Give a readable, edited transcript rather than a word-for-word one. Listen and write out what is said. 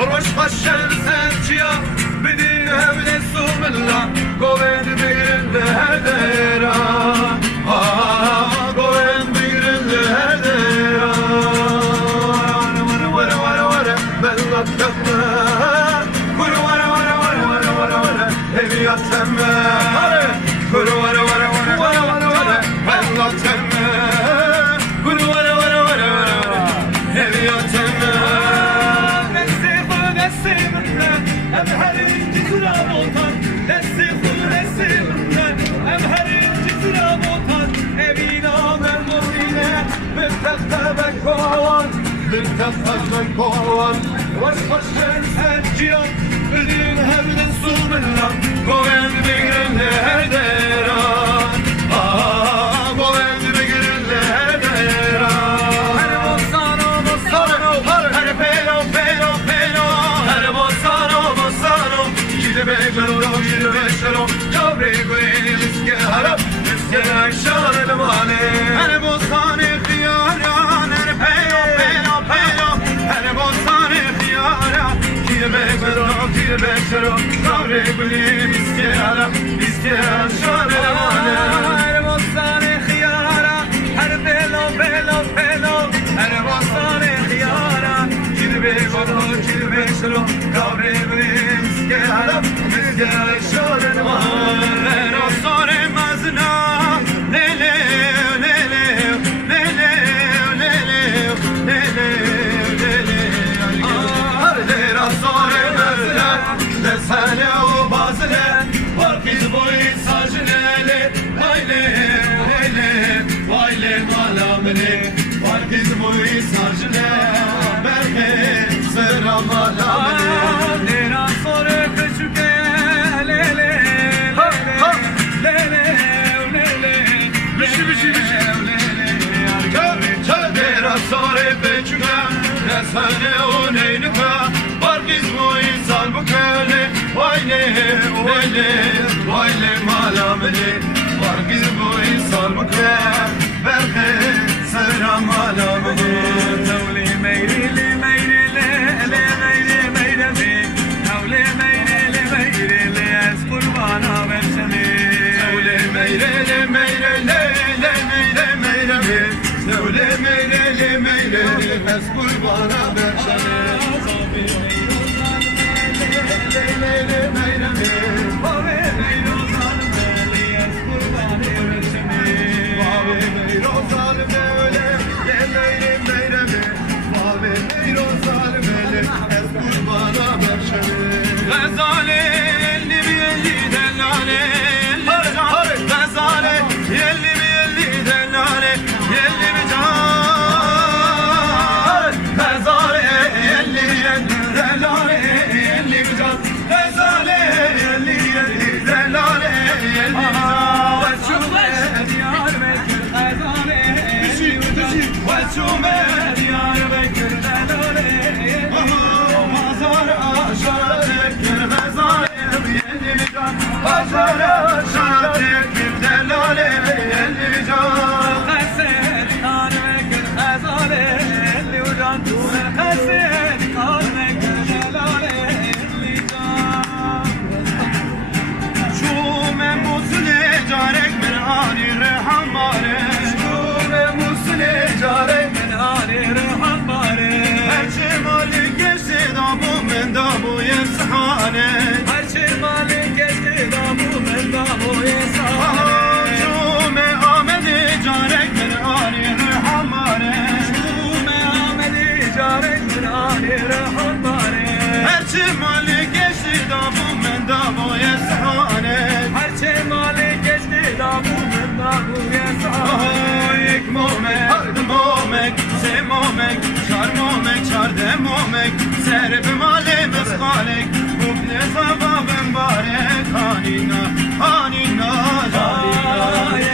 روش خشن سنجيا بدين هبل سوم الله قوين بيرن لهديرا قوين بيرن لهديرا ورا ورا ورا بلغت تفنا ورا ورا ورا ورا ورا ورا ورا هبي يتما ورا ورا ورا ورا ورا ورا بلغت تفنا ورا ورا ورا ورا ورا هبي يتما Emherin cizra voltan, desti kul esimden. Emherin cizra voltan, evina mermuzine. Müftehte ben kovan, müftehte ben kovan. Baş başken sen cihan, ödün hevden suminlan. Koven bigirinle herderan, koven bigirinle herderan. Her bostano bostano, her pelo pelo pelo, her bostano. Gide beşero, çavre güveni miske harap, miske ayşar elmane. Her bostane khiyara, her peyro peyro peyro, her bostane khiyara. Gide beşero, çavre güveni miske harap, miske ayşar elmane. Her bostane khiyara, her peyro peyro peyro, her bostane khiyara. Gide beşero, çavre güveni miske harap. Sene o neynika var gizmo insan bu köle Vayle vayle vayle malameli var gizmo insan bu köle Berhe selam malameli Tavli meyrili meyrili ele meyri meyremi Tavli meyrili meyrili ez kurbana versemi Tavli meyrili meyrili ele meyre meyremi Tavli meyrili meyrili ez kurbana versemi Hazara şahadet bir delale elli can Hased kan vekir hazale elli ucan Hased kan vekir delale elli can Şume musle carek min ani rehan mare Şume musle carek min ani rehan mare Her şey malik geçti da bu men da bu yefsahane Her şey malik geçti Herçe mali geçti da bu men da bu yesane Herçe mali geçti da bu men da bu yesane Ik momek, hard momek, se momek, çar momek, çar de momek Serb mali meskalek, bu ne sabah ben barek Hanina, hanina, hanina